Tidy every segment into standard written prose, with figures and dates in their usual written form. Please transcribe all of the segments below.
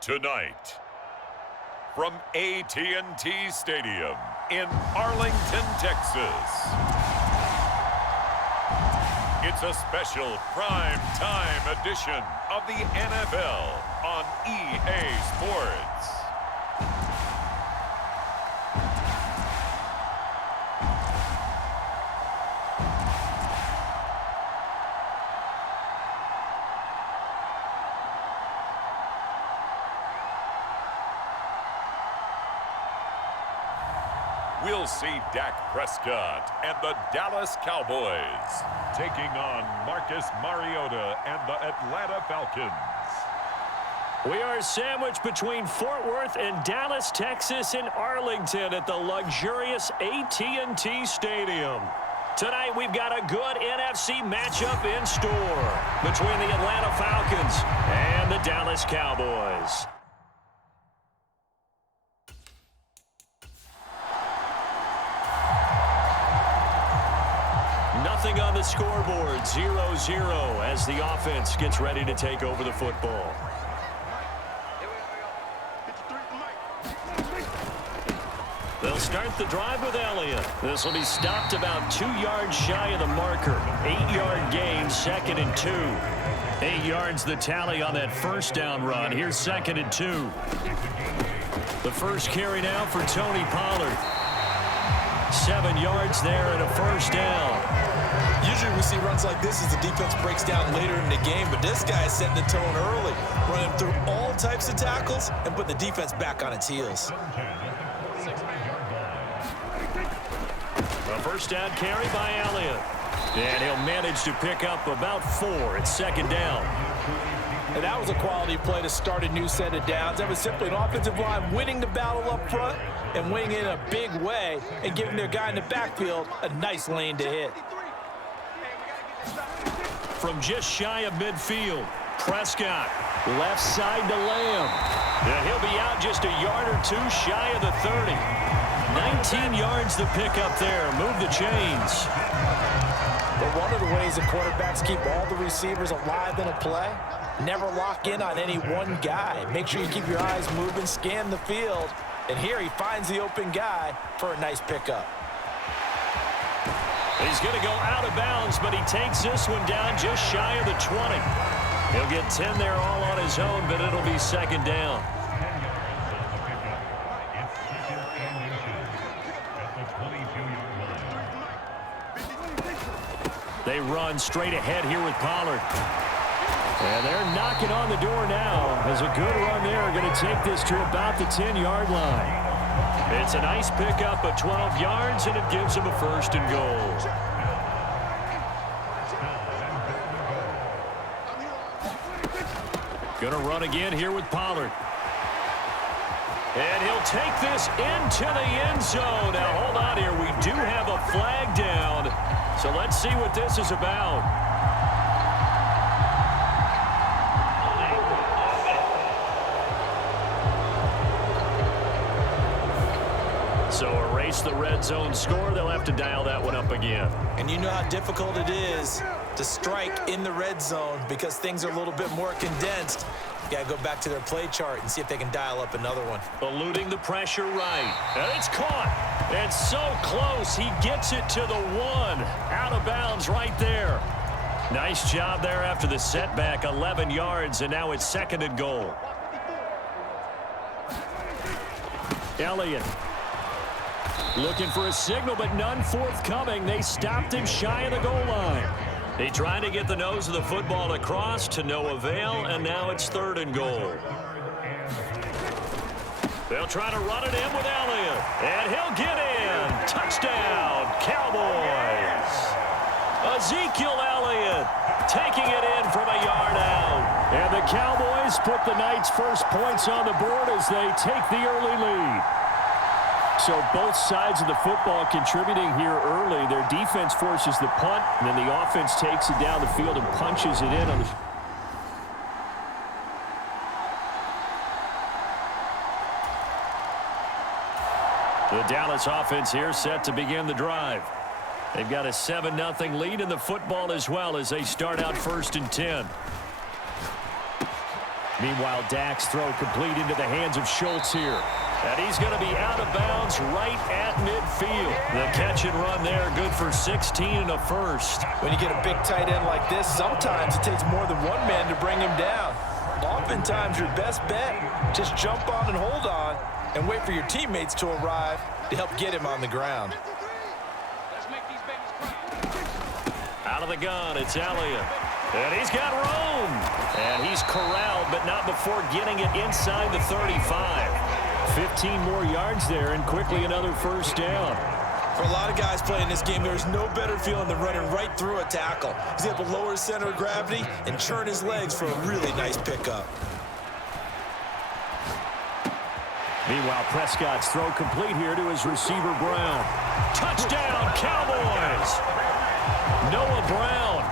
Tonight, from AT&T Stadium in Arlington, Texas, it's a special prime time edition of the NFL on EA Sports. We'll see Dak Prescott and the Dallas Cowboys taking on Marcus Mariota and the Atlanta Falcons. We are sandwiched between Fort Worth and Dallas, Texas, and Arlington at the luxurious AT&T Stadium. Tonight, we've got a good NFC matchup in store between the Atlanta Falcons and the Dallas Cowboys. Nothing on the scoreboard, 0-0 as the offense gets ready to take over the football. They'll start the drive with Elliott. This will be stopped about 2 yards shy of the marker. 8-yard gain, 2nd and 2. 8 yards the tally on that first down run. Here's 2nd and 2. The first carry now for Tony Pollard. 7 yards there and a first down. Usually we see runs like this as the defense breaks down later in the game, but this guy is setting the tone early, running through all types of tackles and put the defense back on its heels. A first down carry by Elliott. And he'll manage to pick up about 4 at 2nd down. And that was a quality play to start a new set of downs. That was simply an offensive line winning the battle up front and winning it in a big way and giving their guy in the backfield a nice lane to hit. From just shy of midfield, Prescott, left side to Lamb. And he'll be out just a yard or 2 shy of the 30. 19 yards to pick up there. Move the chains. But one of the ways that quarterbacks keep all the receivers alive in a play, never lock in on any one guy. Make sure you keep your eyes moving, scan the field. And here he finds the open guy for a nice pickup. He's going to go out of bounds, but he takes this one down just shy of the 20. He'll get 10 there all on his own, but it'll be 2nd down. They run straight ahead here with Pollard. And they're knocking on the door now. As a good run there, going to take this to about the 10-yard line. It's a nice pickup of 12 yards, and it gives him a 1st and goal. Going to run again here with Pollard. And he'll take this into the end zone. Now, hold on here. We do have a flag down. So let's see what this is about. So erase the red zone score. They'll have to dial that one up again. And you know how difficult it is to strike in the red zone because things are a little bit more condensed. You got to go back to their play chart and see if they can dial up another one. Eluding the pressure right. And it's caught. And so close. He gets it to the 1. Out of bounds right there. Nice job there after the setback. 11 yards, and now it's 2nd and goal. Elliott. Looking for a signal, but none forthcoming. They stopped him shy of the goal line. They tried to get the nose of the football across to no avail, and now it's 3rd and goal. They'll try to run it in with Elliott, and he'll get in. Touchdown, Cowboys. Ezekiel Elliott taking it in from a yard out. And the Cowboys put the night's first points on the board as they take the early lead. So both sides of the football contributing here early. Their defense forces the punt, and then the offense takes it down the field and punches it in on the... The Dallas offense here set to begin the drive. They've got a 7-0 lead in the football as well as they start out 1st and 10. Meanwhile, Dak's throw complete into the hands of Schultz here. And he's going to be out of bounds right at midfield. The catch and run there, good for 16 and a first. When you get a big tight end like this, sometimes it takes more than one man to bring him down. Oftentimes, your best bet, just jump on and hold on and wait for your teammates to arrive to help get him on the ground. Out of the gun, it's Elliott. And he's got room. And he's corralled, but not before getting it inside the 35. 15 more yards there, and quickly another first down. For a lot of guys playing this game, there's no better feeling than running right through a tackle. He's able to lower his center of gravity and churn his legs for a really nice pickup. Meanwhile, Prescott's throw complete here to his receiver, Brown. Touchdown, Cowboys! Noah Brown,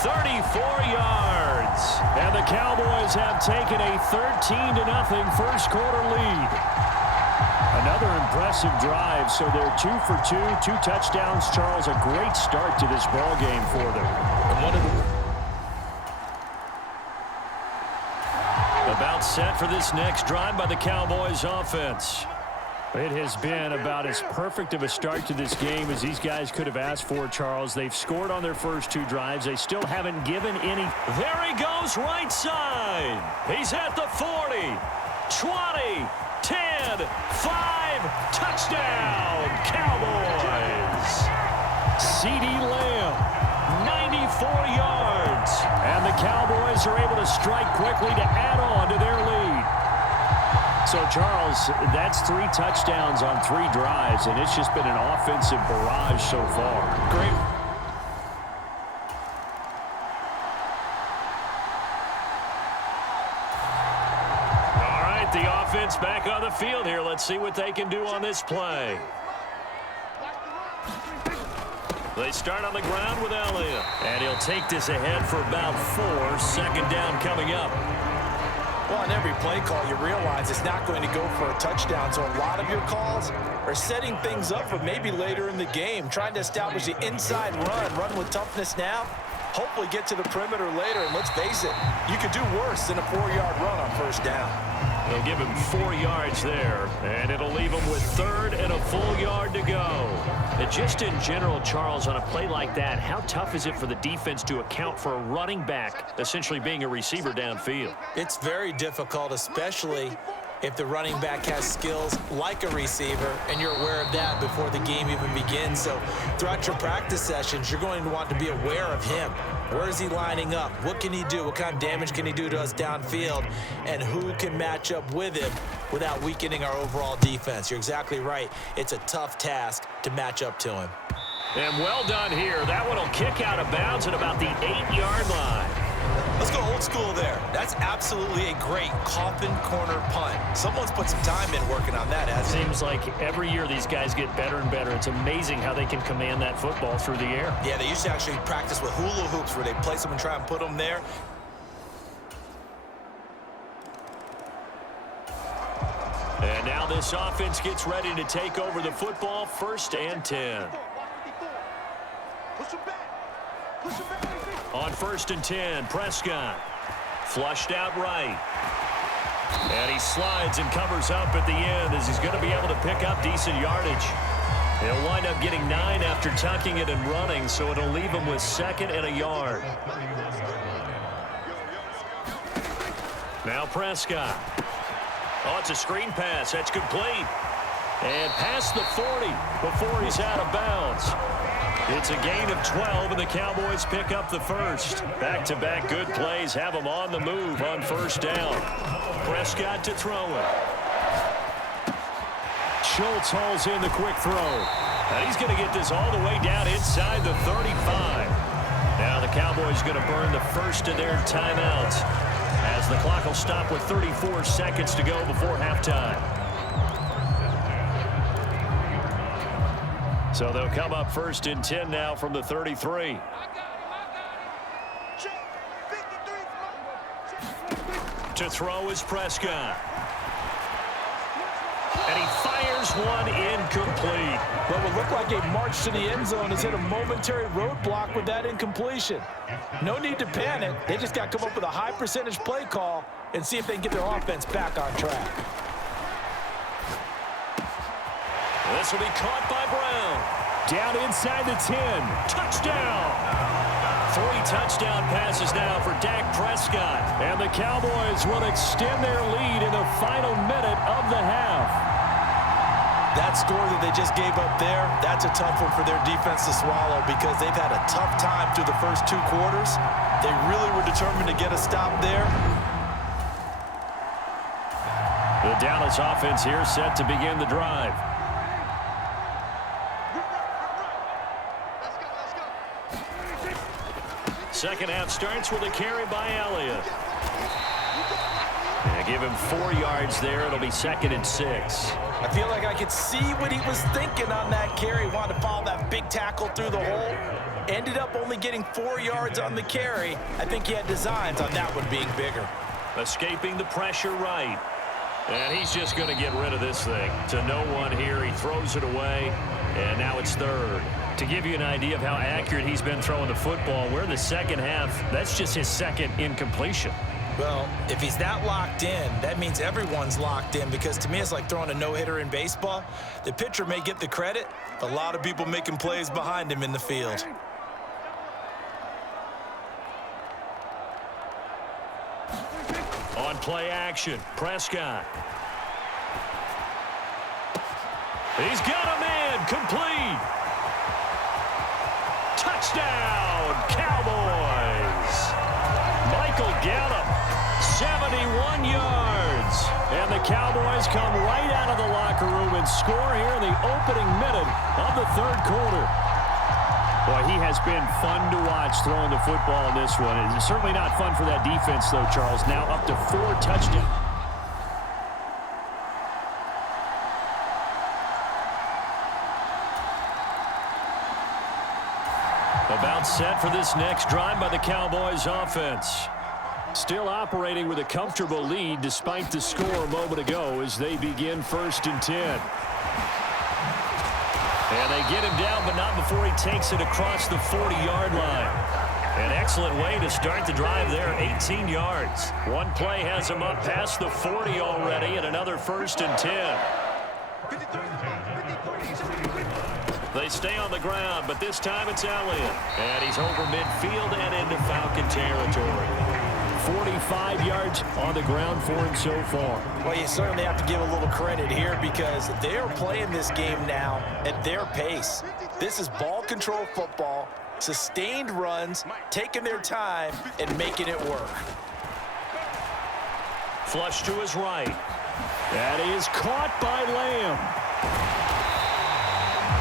34 yards. And the Cowboys have taken a 13-0 first quarter lead. Another impressive drive, so they're 2 for 2, 2 touchdowns. Charles, a great start to this ball game for them. About set for this next drive by the Cowboys offense. It has been about as perfect of a start to this game as these guys could have asked for, Charles. They've scored on their first 2 drives. They still haven't given any. There he goes, right side. He's at the 40, 20, 10, 5, touchdown, Cowboys. CD Lamb, 94 yards. And the Cowboys are able to strike quickly to add on to their lead. So, Charles, that's 3 touchdowns on 3 drives, and it's just been an offensive barrage so far. Great. All right, the offense back on the field here. Let's see what they can do on this play. They start on the ground with Elliott. And he'll take this ahead for about 4. Second down coming up. Well, on every play call, you realize it's not going to go for a touchdown. So a lot of your calls are setting things up for maybe later in the game, trying to establish the inside run with toughness now, hopefully get to the perimeter later. And let's face it, you could do worse than a 4-yard run on first down. They'll give him 4 yards there, and it'll leave him with 3rd and a full yard to go. And just in general, Charles, on a play like that, how tough is it for the defense to account for a running back essentially being a receiver downfield? It's very difficult, especially if the running back has skills like a receiver, and you're aware of that before the game even begins. So throughout your practice sessions, you're going to want to be aware of him. Where is he lining up? What can he do? What kind of damage can he do to us downfield? And who can match up with him without weakening our overall defense? You're exactly right. It's a tough task to match up to him. And well done here. That one will kick out of bounds at about the 8-yard line. Let's go old school there. That's absolutely a great coffin corner punt. Someone's put some time in working on that, hasn't it? Seems like every year these guys get better and better. It's amazing how they can command that football through the air. Yeah, they used to actually practice with hula hoops where they place them and try and put them there. And now this offense gets ready to take over the football, 1st and 10. On 1st and 10, Prescott flushed out right. And he slides and covers up at the end as he's going to be able to pick up decent yardage. He'll wind up getting 9 after tucking it and running, so it'll leave him with 2nd and a yard. Now Prescott. Oh, it's a screen pass. That's complete. And past the 40 before he's out of bounds. It's a gain of 12, and the Cowboys pick up the first. Back-to-back good plays have them on the move on first down. Prescott to throw it. Schultz hauls in the quick throw. And he's going to get this all the way down inside the 35. Now the Cowboys going to burn the first of their timeouts as the clock will stop with 34 seconds to go before halftime. So they'll come up 1st and 10 now from the 33. To throw is Prescott. And he fires one incomplete. What would look like a march to the end zone has hit a momentary roadblock with that incompletion. No need to panic. They just got to come up with a high percentage play call and see if they can get their offense back on track. This will be caught by Brown. Down inside the 10. Touchdown. 3 touchdown passes now for Dak Prescott. And the Cowboys will extend their lead in the final minute of the half. That score that they just gave up there, that's a tough one for their defense to swallow because they've had a tough time through the first 2 quarters. They really were determined to get a stop there. The Dallas offense here set to begin the drive. Second half starts with a carry by Elliott. And give him 4 yards there. It'll be 2nd and 6. I feel like I could see what he was thinking on that carry. Wanted to follow that big tackle through the hole. Ended up only getting 4 yards on the carry. I think he had designs on that one being bigger. Escaping the pressure right. And he's just going to get rid of this thing. To no one here. He throws it away. And now it's 3rd. To give you an idea of how accurate he's been throwing the football, we're in the second half. That's just his 2nd incompletion. Well, if he's that locked in, that means everyone's locked in because to me it's like throwing a no-hitter in baseball. The pitcher may get the credit, but a lot of people making plays behind him in the field. On play action, Prescott. He's got a man, complete. Touchdown, Cowboys. Michael Gallup, 71 yards. And the Cowboys come right out of the locker room and score here in the opening minute of the 3rd quarter. Boy, he has been fun to watch throwing the football in this one. It's certainly not fun for that defense, though, Charles. Now up to 4 touchdowns. About set for this next drive by the Cowboys offense. Still operating with a comfortable lead despite the score a moment ago as they begin 1st and 10. And they get him down, but not before he takes it across the 40-yard line. An excellent way to start the drive there, 18 yards. One play has him up past the 40 already, and another 1st and 10. They stay on the ground, but this time it's Elliott. And he's over midfield and into Falcon territory. 45 yards on the ground for him so far. Well, you certainly have to give a little credit here because they are playing this game now at their pace. This is ball control football, sustained runs, taking their time, and making it work. Flush to his right. That is caught by Lamb.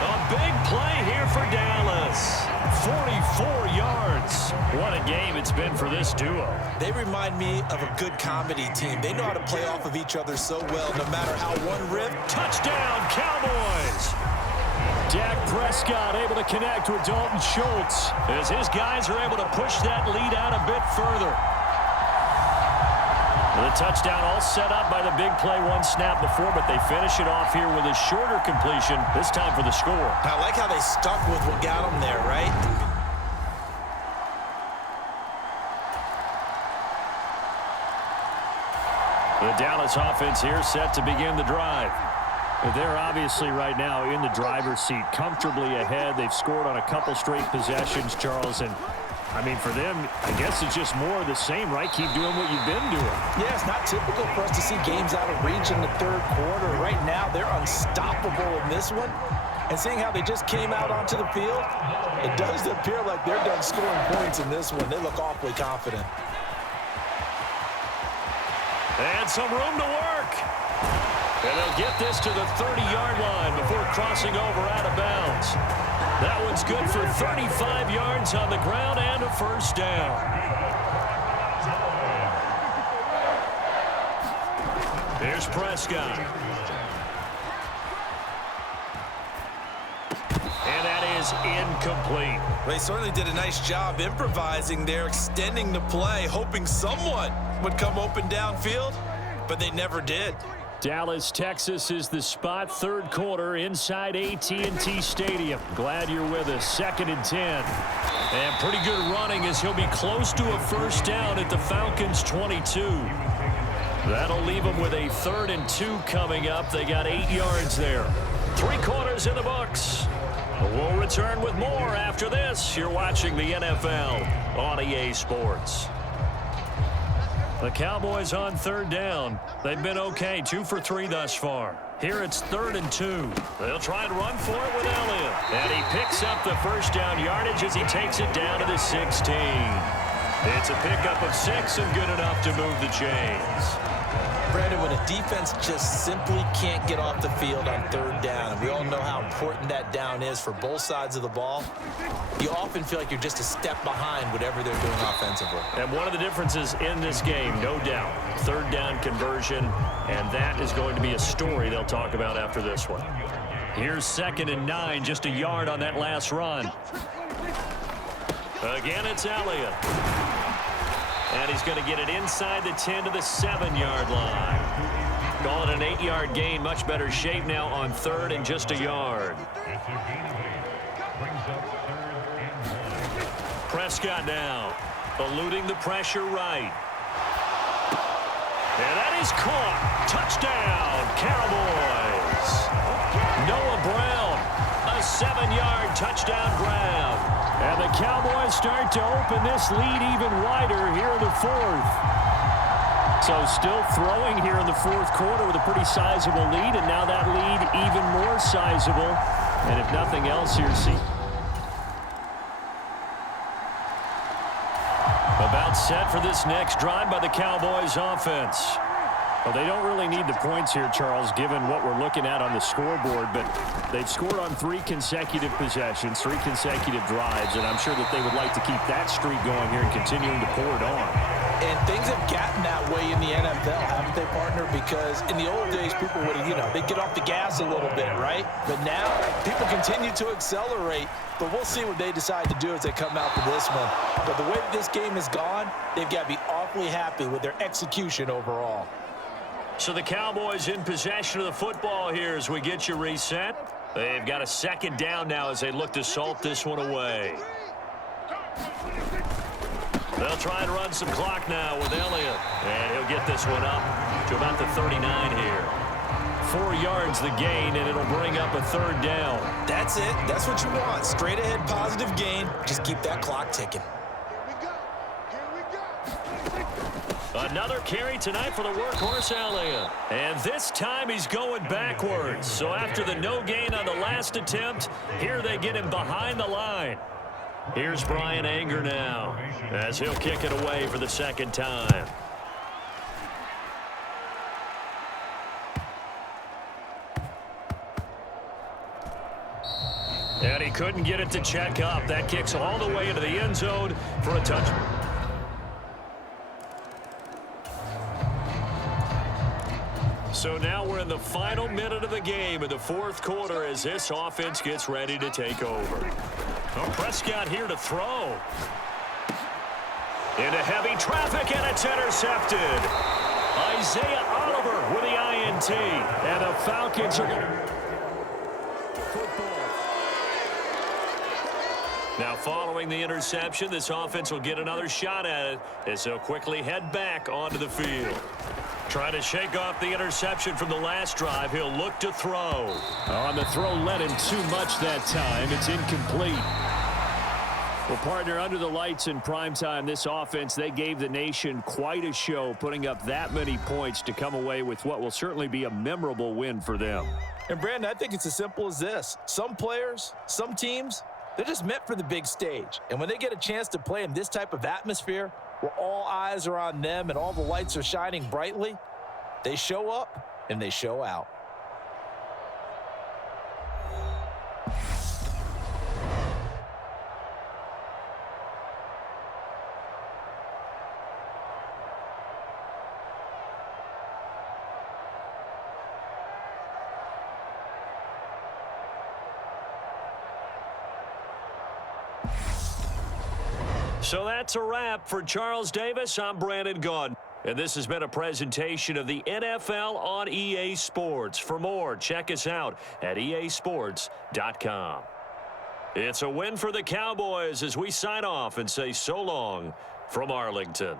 A big play here for Dallas. 44 yards. What a game it's been for this duo. They remind me of a good comedy team. They know how to play off of each other so well, no matter how one rip. Touchdown, Cowboys. Dak Prescott able to connect with Dalton Schultz as his guys are able to push that lead out a bit further. The touchdown all set up by the big play one snap before, but they finish it off here with a shorter completion, this time for the score. I like how they stuck with what got them there, right? The Dallas offense here set to begin the drive. They're obviously right now in the driver's seat, comfortably ahead. They've scored on a couple straight possessions, Charles, and I mean, for them, I guess it's just more of the same, right? Keep doing what you've been doing. Yeah, it's not typical for us to see games out of reach in the 3rd quarter. Right now, they're unstoppable in this one. And seeing how they just came out onto the field, it does appear like they're done scoring points in this one. They look awfully confident. And some room to work. And they'll get this to the 30-yard line before crossing over out of bounds. That one's good for 35 yards on the ground and a 1st down. Here's Prescott. is incomplete. They certainly did a nice job improvising there, extending the play, hoping someone would come open downfield, but they never did. Dallas, Texas is the spot, third quarter inside AT&T Stadium. Glad you're with us. 2nd and 10. And pretty good running as he'll be close to a first down at the Falcons' 22. That'll leave them with a 3rd and 2 coming up. They got 8 yards there. 3 quarters in the books. We'll return with more after this. You're watching the NFL on EA Sports. The Cowboys on 3rd down. They've been okay, 2 for 3 thus far. Here it's 3rd and 2. They'll try and run for it with Elliott. And he picks up the first down yardage as he takes it down to the 16. It's a pickup of 6 and good enough to move the chains. Brandon, when a defense just simply can't get off the field on 3rd down, and we all know how important that down is for both sides of the ball, you often feel like you're just a step behind whatever they're doing offensively. And one of the differences in this game, no doubt, 3rd down conversion, and that is going to be a story they'll talk about after this one. Here's 2nd and 9, just a yard on that last run. Again, it's Elliott. And he's going to get it inside the 10 to the 7-yard line. Call it an 8-yard gain. Much better shape now on 3rd and just a yard. Prescott now, eluding the pressure right. And that is caught. Touchdown, Cowboys. Noah Brown, a 7-yard touchdown grab. And the Cowboys start to open this lead even wider here in the 4th. So still throwing here in the 4th quarter with a pretty sizable lead, and now that lead even more sizable. And if nothing else here, see. About set for this next drive by the Cowboys offense. Well, they don't really need the points here, Charles, given what we're looking at on the scoreboard, but they've scored on 3 consecutive possessions, 3 consecutive drives, and I'm sure that they would like to keep that streak going here and continuing to pour it on. And things have gotten that way in the NFL, haven't they, partner? Because in the old days, people would, they'd get off the gas a little bit, right? But now, people continue to accelerate, but we'll see what they decide to do as they come out to this one. But the way that this game has gone, they've got to be awfully happy with their execution overall. So the Cowboys in possession of the football here as we get you reset. They've got a 2nd down now as they look to salt this one away. They'll try and run some clock now with Elliott. And he'll get this one up to about the 39 here. 4 yards the gain, and it'll bring up a 3rd down. That's it. That's what you want. Straight ahead positive gain. Just keep that clock ticking. Another carry tonight for the workhorse Elliott. And this time he's going backwards. So after the no gain on the last attempt, here they get him behind the line. Here's Brian Anger now as he'll kick it away for the 2nd time. And he couldn't get it to check up. That kicks all the way into the end zone for a touchdown. So now we're in the final minute of the game in the 4th quarter as this offense gets ready to take over. Prescott here to throw. Into heavy traffic, and it's intercepted. Isaiah Oliver with the INT. And the Falcons are going to... Now following the interception, this offense will get another shot at it as they'll quickly head back onto the field. Trying to shake off the interception from the last drive. He'll look to throw. On the throw, led him too much that time. It's incomplete. Well, partner, under the lights in primetime, this offense, they gave the nation quite a show, putting up that many points to come away with what will certainly be a memorable win for them. And, Brandon, I think it's as simple as this. Some players, some teams, they're just meant for the big stage. And when they get a chance to play in this type of atmosphere, where all eyes are on them and all the lights are shining brightly, they show up and they show out. So that's a wrap. For Charles Davis, I'm Brandon Gaudin. And this has been a presentation of the NFL on EA Sports. For more, check us out at easports.com. It's a win for the Cowboys as we sign off and say so long from Arlington.